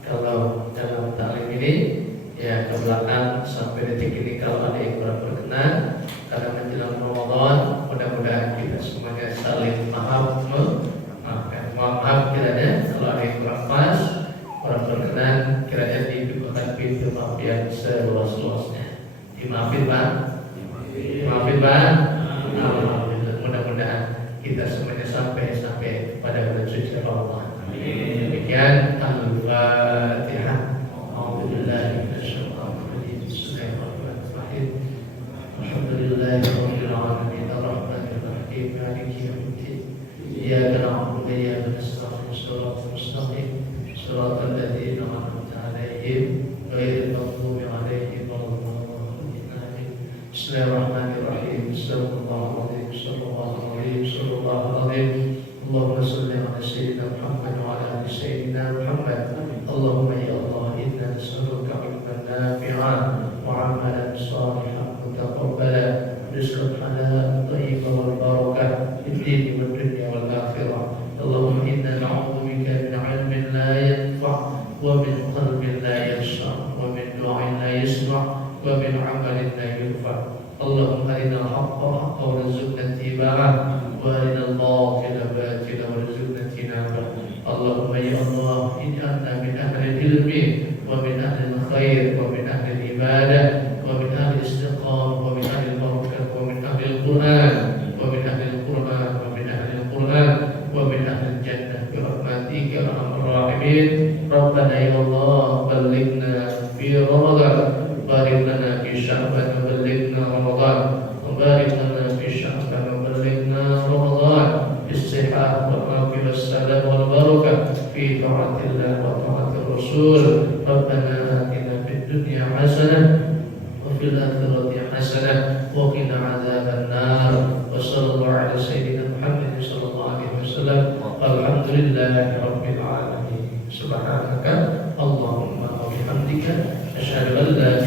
kalau dalam taklim ini ya ke belakang sampai detik ini kalau ada yang kurang berkenan karena menjelang Ramadan, mudah-mudahan kita semuanya saling memaafkan. Mohon maaf kiranya kalau ada yang kurang pas, kurang berkenan, kiranya dibukakan pintu maaf yang seluas-luasnya. Dimaafin Pak? Dimaafin Pak? Alhamdulillah. Mudah-mudahan kita semuanya sampai pada bulan suci Ramadan. Demikian Al-Fatihah. A'udzubillahi minasyaitonir rajim. Bismillahirrahmanirrahim. Alhamdulillahirabbil alamin arrahmanir rahim maliki yaumiddin. Iyyaka na'budu wa iyyaka nasta'in shiratal mustaqim shiratal ladzina an'amta 'alaihim ghairil maghdubi 'alaihim waladdallin. Amin. Bismillahirrahmanirrahim. Sallallahu alaihi wasallam. Allahumma salli ala sayyidina Muhammad wa ala ali sayyidina Muhammad. Allahumma ya Allah, inna nas'aluka ilman nafi'an wa 'amalan shalihan mutaqabbalan, rizqan halalan thayyiban wal barakah fid din wad dunya wal akhirah. Allahumma inna na'udzu bika min 'ilmin la yanfa' wa min qalbin la yakhsha' wa min du'ain la yasma' wa min 'amalin la yurfa'. Allahumma arina al-haqqa haqqan warzuqna ittiba'ah wa arina al-batila batilan warzuqna ijtinabah. Allahumma ya Allah, ij'alna min ahli al-ilmi wa min ahli al-khair wa min ahli al-ibadah wa min ahli al-istiqamah wa min ahli al-barakah wa min ahli al-Qur'an wa min ahli al-Qur'an wa min ahli al-Qur'an wa min ahli al-jannah bi rahmatika ya arhamar rahimin. Rabbana ya Allah, ballighna fi Ramadan, barik lana fi Sya'ban wa ballighna Ramadan, wa barik lana fi Sya'ban wa ballighna Ramadan bis-sihah wal afiyah was-salam wal barakah fi ta'atillah wa ta'atir Rasul. Rabbana atina fid dunya hasanah wa fil akhirati hasanah wa qina adzabannar. Wa sallallahu ala sayyidina Muhammad sallallahu alaihi wasallam. Alhamdulillahi rabbil alamin. Subhanaka Allahumma wa bihamdika asyhadu an la